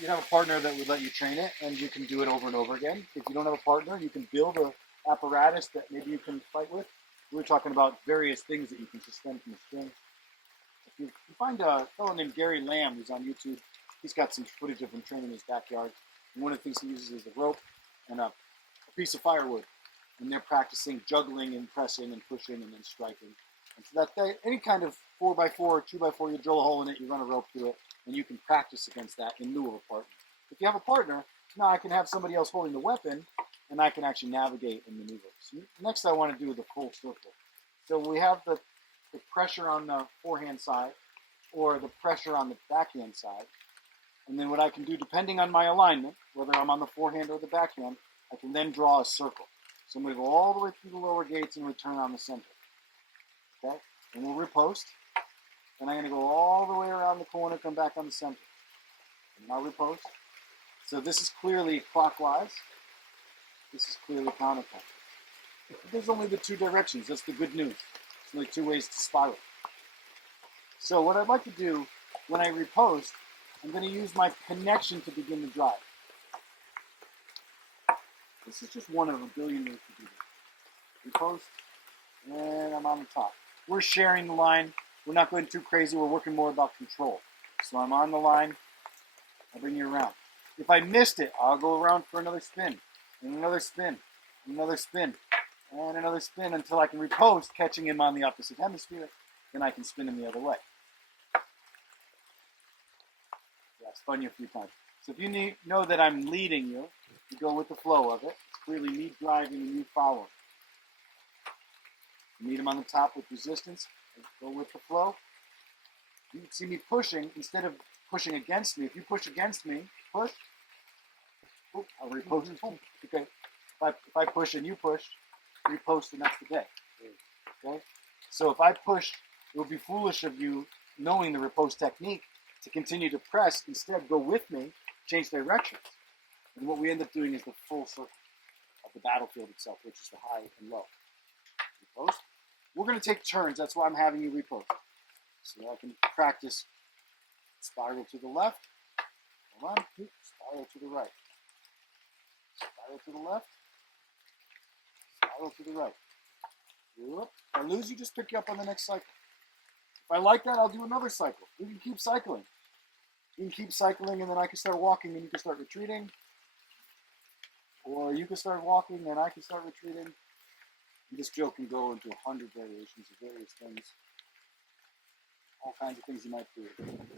you'd have a partner that would let you train it, and you can do it over and over again. If you don't have a partner, you can build a apparatus that maybe you can fight with. We were talking about various things that you can suspend from the string. If you find a fellow named Gary Lamb who's on YouTube, he's got some footage of him training in his backyard. And one of the things he uses is a rope and a piece of firewood. And they're practicing juggling and pressing and pushing and then striking. And so that any kind of 4x4 or 2x4, you drill a hole in it, you run a rope through it, and you can practice against that in lieu of a partner. If you have a partner, now I can have somebody else holding the weapon, and I can actually navigate and maneuver. So next I want to do the full circle. So we have the pressure on the forehand side or the pressure on the backhand side. And then what I can do, depending on my alignment, whether I'm on the forehand or the backhand, I can then draw a circle. So I'm going to go all the way through the lower gates and return on the center. Okay? And we'll riposte. And I'm going to go all the way around the corner, come back on the center. And I'll riposte. So this is clearly clockwise. This is clearly counterclockwise. There's only the two directions. That's the good news. There's only two ways to spiral. So what I'd like to do when I riposte, I'm going to use my connection to begin the drive. This is just one of a billion ways to do this. Riposte, and I'm on the top. We're sharing the line. We're not going too crazy. We're working more about control. So I'm on the line. I'll bring you around. If I missed it, I'll go around for another spin, and another spin, and another spin, and another spin until I can riposte, catching him on the opposite hemisphere. Then I can spin him the other way. Yeah, I spun you a few times. So if you know that I'm leading you, you go with the flow of it. It's clearly me driving and you following. You meet him on the top with resistance. Go with the flow. You can see me pushing instead of pushing against me. If you push against me, push. Oh, I'll repost. Okay. If I push and you push, repost and that's the day. Okay. So if I push, it would be foolish of you, knowing the riposte technique, to continue to press. Instead, go with me, change directions. And what we end up doing is the full circle of the battlefield itself, which is the high and low. Riposte. We're going to take turns. That's why I'm having you riposte. So I can practice spiral to the left. Hold on. Spiral to the right. Spiral to the left. Spiral to the right. If I lose you, just pick you up on the next cycle. If I like that, I'll do another cycle. We can keep cycling. You can keep cycling, and then I can start walking, and you can start retreating. Or you can start walking, and I can start retreating. And this drill can go into 100 variations of various things. All kinds of things you might do.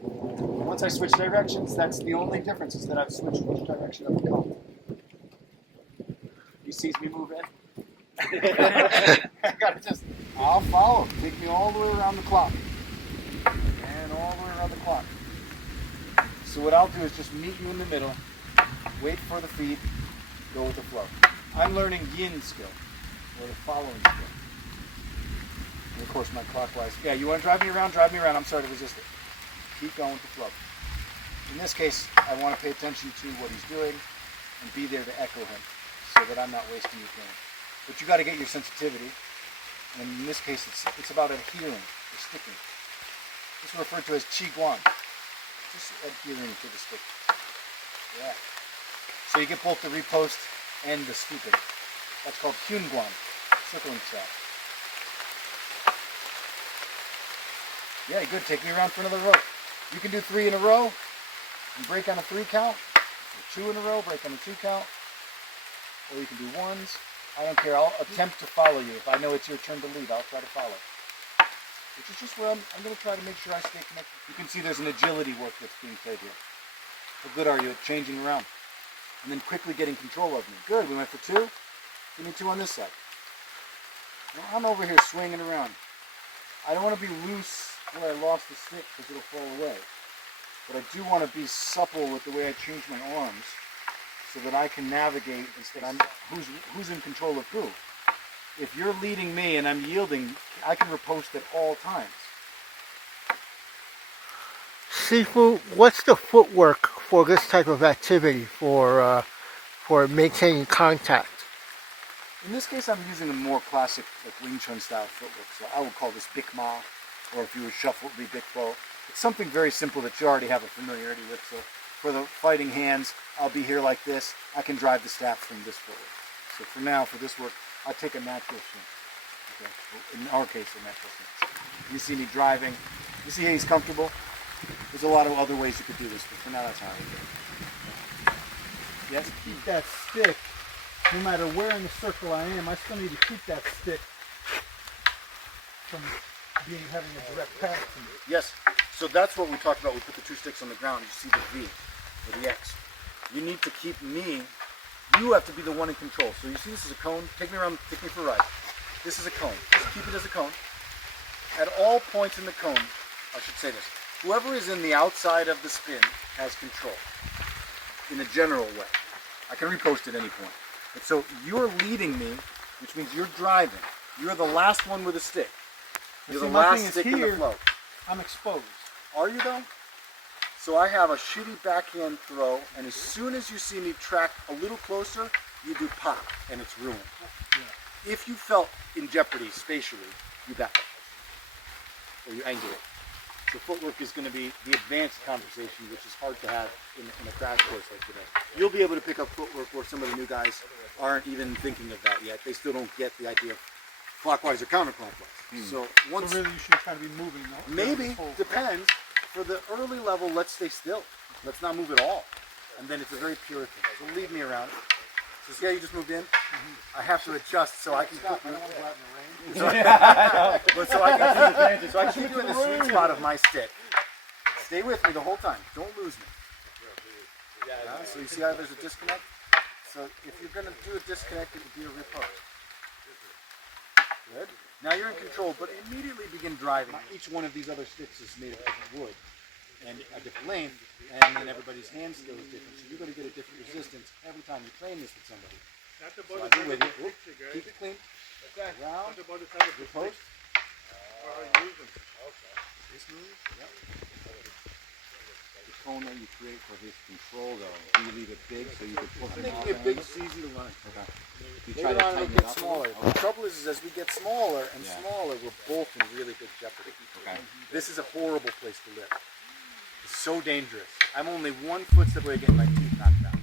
Once I switch directions, that's the only difference, is that I've switched which direction I've come. He sees me move in. I gotta I'll follow. Take me all the way around the clock. And all the way around the clock. So what I'll do is just meet you in the middle, wait for the feet, go with the flow. I'm learning yin skill, or the following skill. And of course my clockwise. Yeah, you want to drive me around? Drive me around. I'm sorry to resist it. Keep going with the flow. In this case, I want to pay attention to what he's doing and be there to echo him so that I'm not wasting your time. But you got to get your sensitivity. And in this case, it's about adhering or sticking. This is referred to as Gwan. Just adhering to the stick. Yeah. So you get both the riposte and the stooping. That's called Gwan, circling shot. Yeah, good. Take me around for another row. You can do 3 in a row and break on a 3 count. Or 2 in a row, break on a 2 count. Or you can do 1s. I don't care. I'll attempt to follow you. If I know it's your turn to lead, I'll try to follow. Which is just where I'm going to try to make sure I stay connected. You can see there's an agility work that's being played here. How good are you at changing around? And then quickly getting control of me. Good. We went for 2. Give me 2 on this side. Now I'm over here swinging around. I don't want to be loose where I lost the stick because it'll fall away. But I do want to be supple with the way I change my arms, so that I can navigate instead of who's in control of who. If you're leading me and I'm yielding, I can riposte at all times. Sifu, what's the footwork for this type of activity for maintaining contact? In this case, I'm using a more classic, like Wing Chun style footwork. So I would call this Bik Ma, or if you would shuffle, it would be Bik Bo. It's something very simple that you already have a familiarity with. So For the fighting hands, I'll be here like this. I can drive the staff from this forward. So for now, for this work, I take a natural swing. Okay. In our case, a natural swing. You see me driving. You see he's comfortable. There's a lot of other ways you could do this, but for now, that's how I do it. Yes? Keep that stick, no matter where in the circle I am, I still need to keep that stick from having a direct path to me. Yes. So that's what we talked about. We put the two sticks on the ground. You see the V or the X. You need to keep me. You have to be the one in control. So you see this is a cone. Take me around. Take me for a ride. This is a cone. Just keep it as a cone. At all points in the cone, I should say this. Whoever is in the outside of the spin has control. In a general way. I can repost at any point. But so you're leading me, which means you're driving. You're the last one with a stick. You're the last stick in the flow. I'm exposed. Are you though? So I have a shitty backhand throw, and as soon as you see me track a little closer, you do pop, and it's ruined. Yeah. If you felt in jeopardy spatially, you back up, or you angle it. So footwork is going to be the advanced conversation, which is hard to have in a crash course like today. You'll be able to pick up footwork where some of the new guys aren't even thinking of that yet. They still don't get the idea of clockwise or counterclockwise. So once So really you should kind of be moving. maybe, depends. For the early level, let's stay still. Let's not move at all. And then it's a very pure thing. So lead me around. So see how you just moved in? I have to adjust so I can put you. So I keep you in the sweet spot of my stick. Stay with me the whole time. Don't lose me. Yeah, so you see how there's a disconnect? So if you're going to do a disconnect, it would be a repose. Good. Now you're in control, but immediately begin driving. Each one of these other sticks is made of different wood and a different length, and then everybody's hand skill is different. So you're going to get a different resistance every time you train this with somebody. So I've been with you. Whoop. Keep it clean. Round. Your post. This move. Yep. The cone that you create for his control, though, do you leave it big so you can push him off? Making it big, it's easy to run. Okay. You try to Later on, tighten it'll it get up a smaller. little? The trouble is as we get smaller and Yeah. smaller, we're both in really big jeopardy. Okay. This is a horrible place to live. It's so dangerous. I'm only 1 footstep away getting my teeth knocked out.